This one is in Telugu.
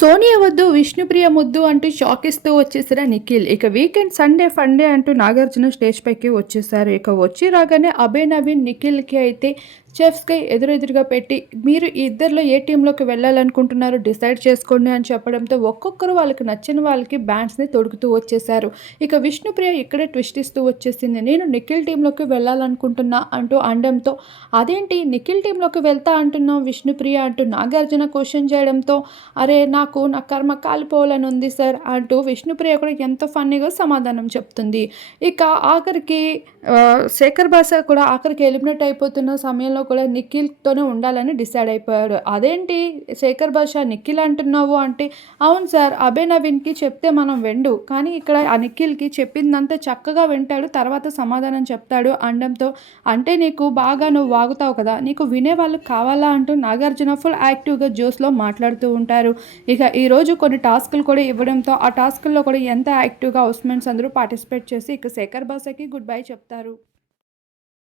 సోనియా వద్దు విష్ణుప్రియ ముద్దు అంటూ షాక్ ఇస్తూ వచ్చేసారు నిఖిల్. ఇక వీకెండ్ సండే ఫండే అంటూ నాగార్జున స్టేజ్ పైకి వచ్చేసారు. ఇక వచ్చి రాగానే అభయ్ నవీన్ నిఖిల్కి అయితే చెఫ్స్కి ఎదురెదురుగా పెట్టి మీరు ఈ ఇద్దరిలో ఏ టీంలోకి వెళ్ళాలనుకుంటున్నారో డిసైడ్ చేసుకోండి అని చెప్పడంతో ఒక్కొక్కరు వాళ్ళకి నచ్చిన వాళ్ళకి బ్యాండ్స్ని తొడుగుతూ వచ్చేసారు ఇక విష్ణుప్రియ ఇక్కడే ట్విస్ట్ ఇస్తూ వచ్చేసింది. నేను నిఖిల్ టీంలోకి వెళ్ళాలనుకుంటున్నా అంటూ అండంతో అదేంటి నిఖిల్ టీంలోకి వెళ్తా అంటున్నావు విష్ణుప్రియ? అంటూ నాగార్జున క్వశ్చన్ చేయడంతో అరే నాకు నా కర్మ కాలిపోవాలని ఉంది సార్ అంటూ విష్ణుప్రియ కూడా ఎంతో ఫన్నీగా సమాధానం చెప్తుంది. ఇక ఆఖరికి శేఖర్ బాస కూడా ఆఖరికి ఎలిమినేట్ అయిపోతున్న సమయంలో కూడా నిఖిల్తోనే ఉండాలని డిసైడ్ అయిపోయాడు. అదేంటి శేఖర్ బాషా నిఖిల్ అంటున్నావు అంటే అవును సార్ అభయ్ నవీన్కి చెప్తే మనం వెండు. కానీ ఇక్కడ ఆ నిఖిల్కి చెప్పిందంతా చక్కగా వింటాడు తర్వాత సమాధానం చెప్తాడు అనడంతో అంటే నీకు బాగా నువ్వు వాగుతావు కదా నీకు వినే వాళ్ళు కావాలా? అంటూ నాగార్జున ఫుల్ యాక్టివ్గా జోస్లో మాట్లాడుతూ ఉంటారు. ఇక ఈరోజు కొన్ని టాస్కులు కూడా ఇవ్వడంతో ఆ టాస్కుల్లో కూడా ఎంత యాక్టివ్గా హౌస్మెంట్స్ అందరూ పార్టిసిపేట్ చేసి ఇక శేఖర్ బాసాకి గుడ్ బై చెప్తారు.